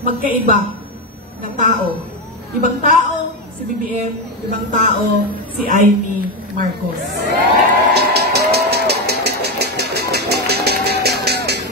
magkaiba na tao. Ibang tao si BBM, ibang tao si Amy Marcos.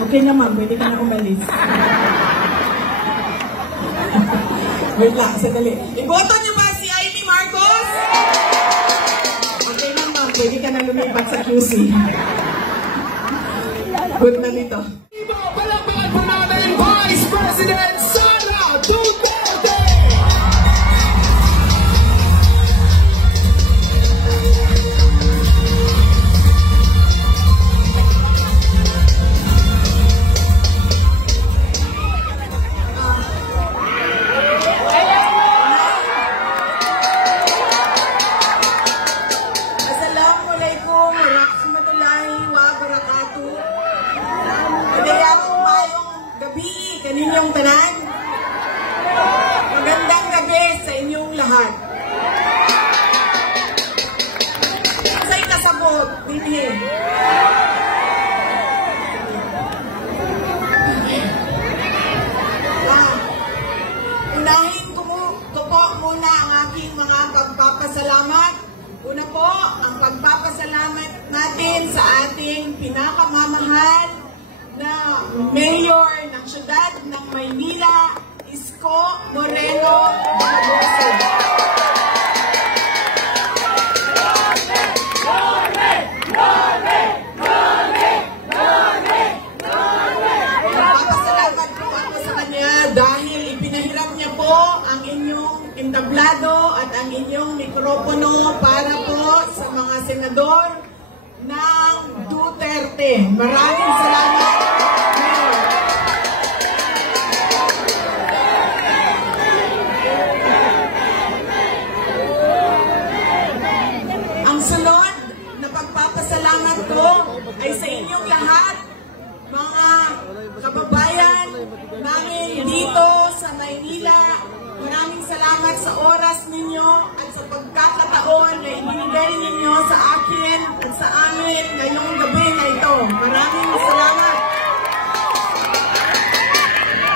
Okay naman, pwede ka na umalis. Wait lang, sandali. Iboto niyo ba si Amy Marcos? Okay naman, pwede ka na lumipat sa QC. Good na dito. Palakpakan po namin Vice President Sara Duterte! Assalamualaikum warahmatullahi wabarakatuh. Gabi, kaninyong tanan. Magandang gabi sa inyong lahat. Sa'y kasabot, Bibi. Unahin ko po muna ang aking mga pagpapasalamat. Una po, ang pagpapasalamat natin sa ating pinakamamahal na Mayor ng Siyudad ng Maynila, Isko Moreno Bagoso. Magpapasalamat po ako sa kanya dahil ipinahiram niya po ang inyong entablado at ang inyong mikropono para po sa mga senador ng Duterte. Maraming salamat. Ang sunod na pagpapasalamat ko ay sa inyong lahat, mga kababayan namin dito sa Maynila. Maraming salamat sa oras ninyo at sa pagkakataon na ibinigay ninyo sa akin at sa amin ngayong gabi na ito. Maraming salamat.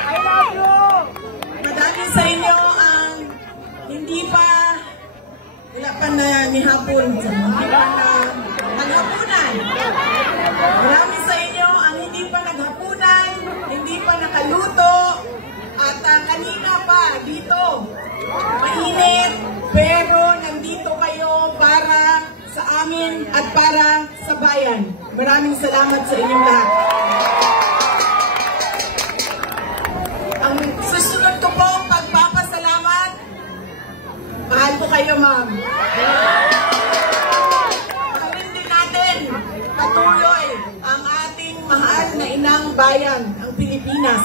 I love you! Madami sa inyo ang hindi pa, wala pa na nihapon. Hindi pa na naghapunan. Marami sa inyo ang hindi pa naghapunan, hindi pa nakaluto, at kanina pa dito, mainit, pero nandito kayo para sa amin at para sa bayan. Maraming salamat sa inyong lahat. Ang susunod ko po pagpapasalamat, mahal ko kayo, ma'am. Gawin din natin patuloy ang ating mahal na inang bayan, ang Pilipinas.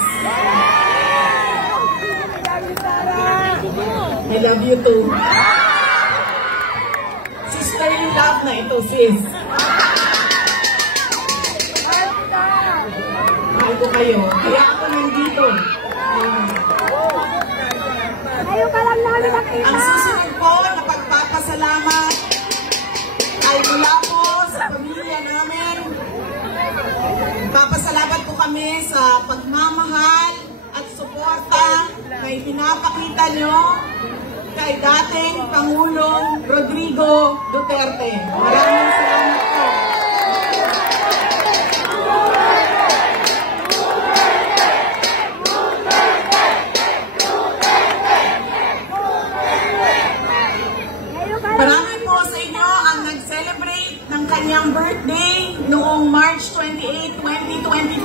I love you too. Sisterly love na ito, sis. Mahal ko kayo. Kaya ako nandito. Ang susunod po na pagpapasalamat ay mula po sa pamilya namin. Papasalamat po kami sa pagmamahal at suporta na ipinapakita nyo kay dating Pangulong Rodrigo Duterte. Maraming salamat po. Marami po sa inyo ang nag-celebrate ng kanyang birthday noong March 28, 2025.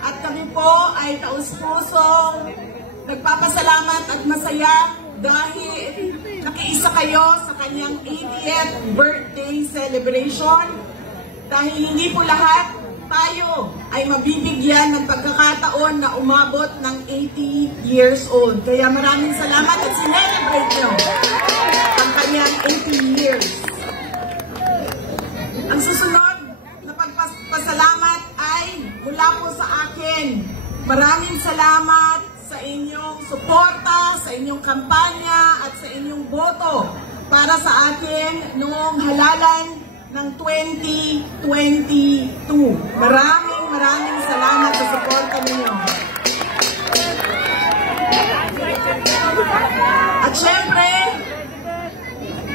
At kami po ay taus-pusong nagpapasalamat at masaya dahil nakiisa kayo sa kanyang 80th birthday celebration. Dahil hindi po lahat tayo ay mabibigyan ng pagkakataon na umabot ng 80 years old. Kaya maraming salamat at sinelebrate nyo ang kanyang 80 years. Ang susunod na pagpasalamat ay mula po sa akin. Maraming salamat sa inyong suporta, sa inyong kampanya at sa inyong boto para sa akin noong halalan ng 2022. Maraming salamat sa suporta ninyo.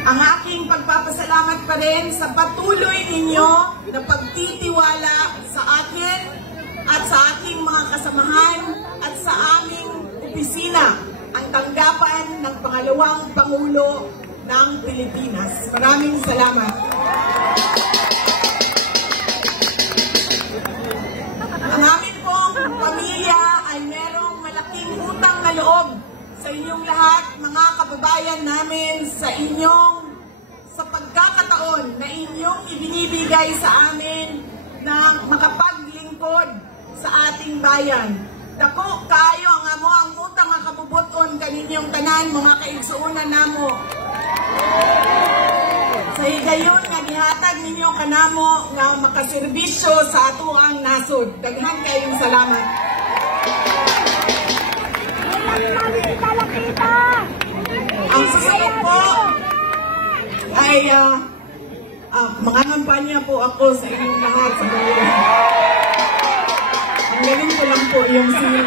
Ang aking pagpapasalamat pa rin sa patuloy ninyo na pagtitiwala sa akin at sa aking mga kasamahan at sa aming opisina, ang tanggapan ng pangalawang Pangulo ng Pilipinas. Maraming salamat. Ang amin pong pamilya ay merong malaking utang na loob sa inyong lahat, mga kababayan namin, sa pagkakataon na inyong ibinibigay sa amin na makapaglingkod sa ating bayan. Dako kayo ang amo ang utang nga kabubuton kaninyong tanan mga kaigsuunan namo. Sa higayon nga gihatag ninyo kanamo nga makaserbisyo sa atuang nasod. Daghan kayong salamat. Ang susunod po ay mga kampanya po ako sa inyong lahat sa bayan. Ang galing ko lang po yung seal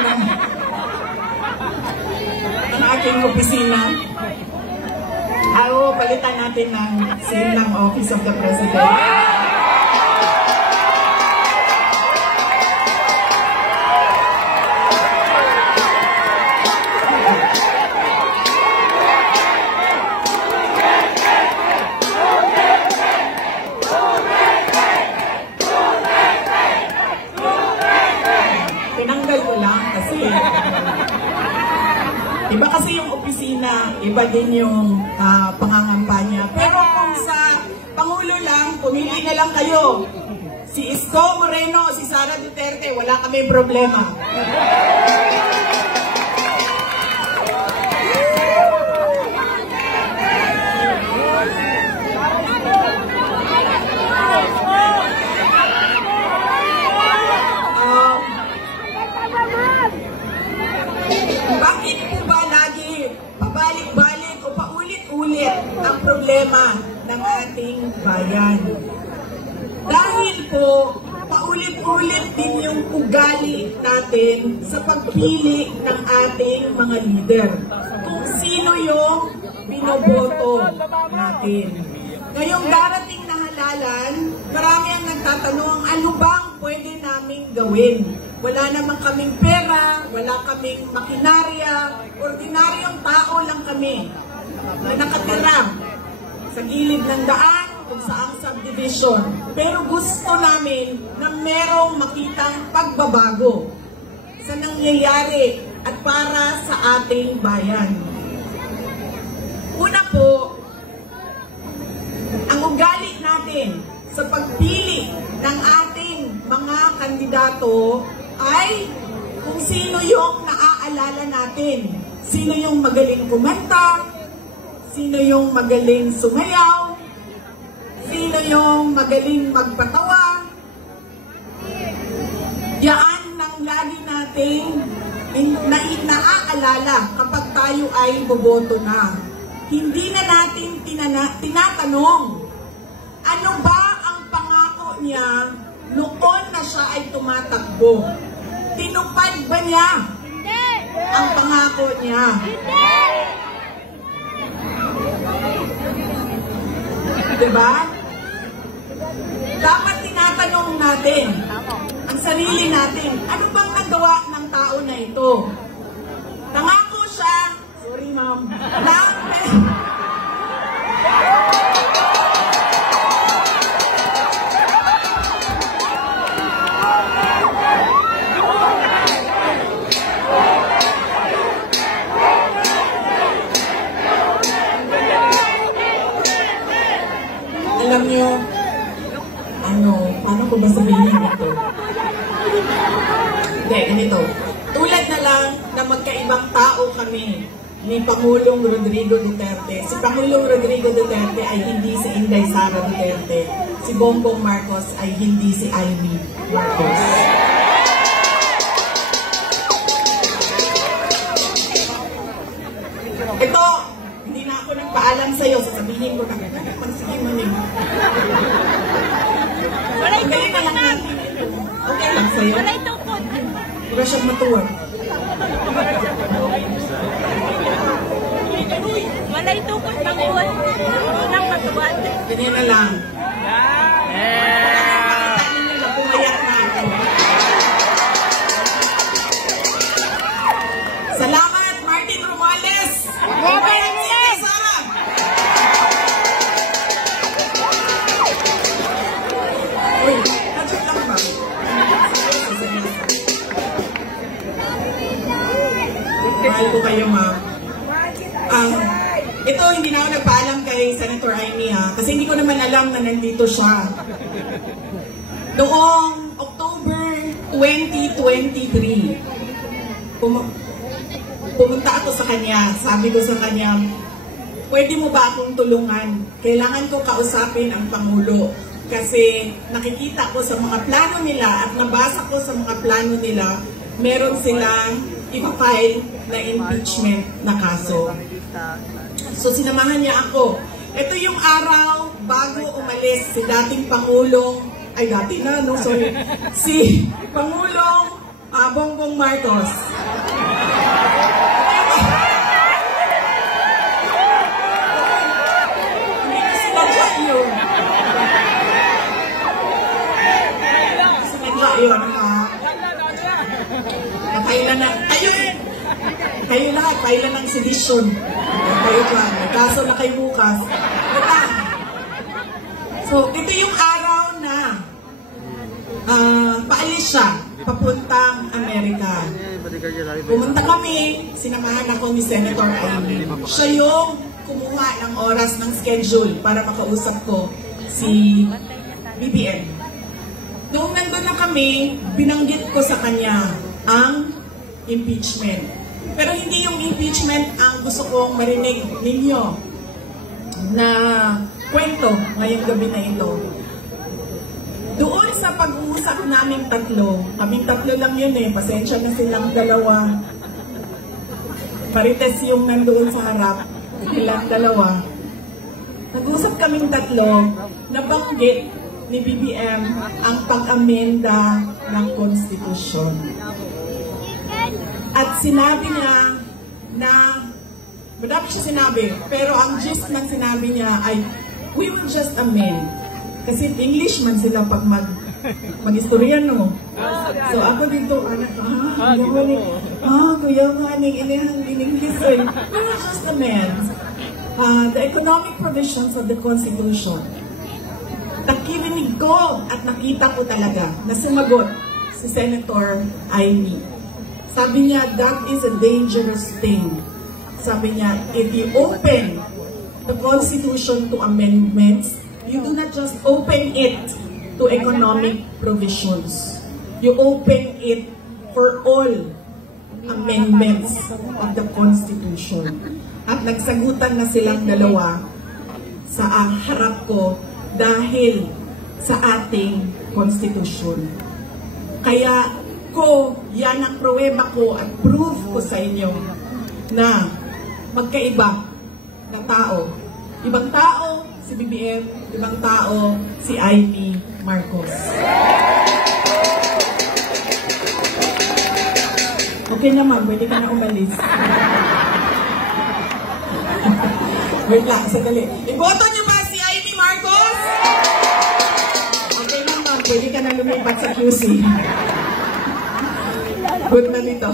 ng aking opisina. Palitan natin ng seal ng Office of the President. Tinanggal ko lang kasi iba kasi yung opisina, iba din yung pangangampanya. Pero kung sa Pangulo lang, pumili na lang kayo. Si Isko Moreno o si Sara Duterte, wala kami problema. Bakit po ba lagi pabalik-balik o paulit-ulit ang problema ng ating bayan? Dahil po, paulit-ulit din yung ugali natin sa pagpili ng ating mga leader. Kung sino yung binoboto natin. Ngayong darating na halalan, marami ang nagtatanong, ano bang pwede naming gawin? Wala naman kaming pera, wala kaming makinarya, ordinaryong tao lang kami na nakatira sa gilid ng daan kung saang subdivision. Pero gusto namin na merong makitang pagbabago sa nangyayari at para sa ating bayan. Una po, ang ugali natin sa pagpili ng ating mga kandidato ay kung sino yung naaalala natin. Sino yung magaling kumanta, sino yung magaling sumayaw, sino yung magaling magpatawa. Yan ang lagi nating naaalala kapag tayo ay boboto na. Hindi na natin tinatanong, ano ba ang pangako niya noon na siya ay tumatakbo? Tinupad ba niya ang pangako niya? Diba? Dapat tinatanong natin ang sarili natin, ano bang nagawa ng tao na ito? Nangako siya, sorry ma'am, alam niyo, paano ko ba sabihin ito? Hindi, ganito. Tulad na lang na magkaibang tao kami ni Pangulong Rodrigo Duterte. Si Pangulong Rodrigo Duterte ay hindi si Inday Sara Duterte. Si Bongbong Marcos ay hindi si Amy Marcos. Ito, hindi na ako nagpaalam sa'yo. Sasabihin ko na, sige mo niyo. Walay tukod na. Okay lang sa'yo. Walay tukod. Wala siyang matuwa. Walay tukod ng uwan. Ganyan na lang. Salamat, Martin Romales! Babayan niya! Sarah! Uy, nadyan lang ba? Mahal ko kayo, ma'am. Ito, hindi na ako nagpaalam kay Senator Amy, ha? Kasi hindi ko naman alam na nandito siya. Noong October 2023, pumunta ako sa kanya. Sabi ko sa kanya, pwede mo ba akong tulungan? Kailangan ko kausapin ang Pangulo. Kasi nakikita ko sa mga plano nila at nabasa ko sa mga plano nila, meron silang i-file na impeachment na kaso. So sinamahan niya ako. Ito yung araw bago umalis si dating Pangulong, ay dati na, no, sorry, si Pangulong Bongbong Marcos. Hindi ko sinadya yun. Sinadya yun, ha? Nakailan na, kayo lahat, kailan ng sedisyon. Kayo dyan, may kaso na kayo bukas. So, ito yung araw na paalis siya, papuntang Amerika. Pumunta kami, sinamahan ako ni Senator Amy. Siya yung kumuha ng oras ng schedule para makausap ko si BBM. Noong nandun na kami, binanggit ko sa kanya ang impeachment. Pero hindi yung impeachment ang gusto kong marinig ninyo na kwento ngayong gabi na ito. Doon sa pag-uusap naming tatlo, kaming tatlo lang yun eh, pasensya na silang dalawa. Parites yung nandoon sa harap, silang dalawa. Nag-uusap kaming tatlo, nabanggit ni BBM ang pag-amenda ng konstitusyon. At sinabi niya na, madami siya sinabi, pero ang gist ng sinabi niya ay, we will just amend. Kasi English man sila pag mag-istorya, no? So ako dito, kuya nga, in English, we will just amend the economic provisions of the Constitution. Nakikinig ko at nakita ko talaga na sumagot si Senator Amy. Sabi niya, that is a dangerous thing. Sabi niya, if you open the Constitution to amendments, you do not just open it to economic provisions. You open it for all amendments of the Constitution. At nagsagutan na silang dalawa sa harap ko dahil sa ating Constitution. Kaya yan ang pruweba ko at proof ko sa inyo na magkaiba na tao. Ibang tao si BBM, ibang tao si Amy Marcos. Okay naman, pwede ka na umalis. Wait lang, sadali. Iboto niyo ba si Amy Marcos? Okay naman, pwede ka na lumipat sa QC. Good na nito.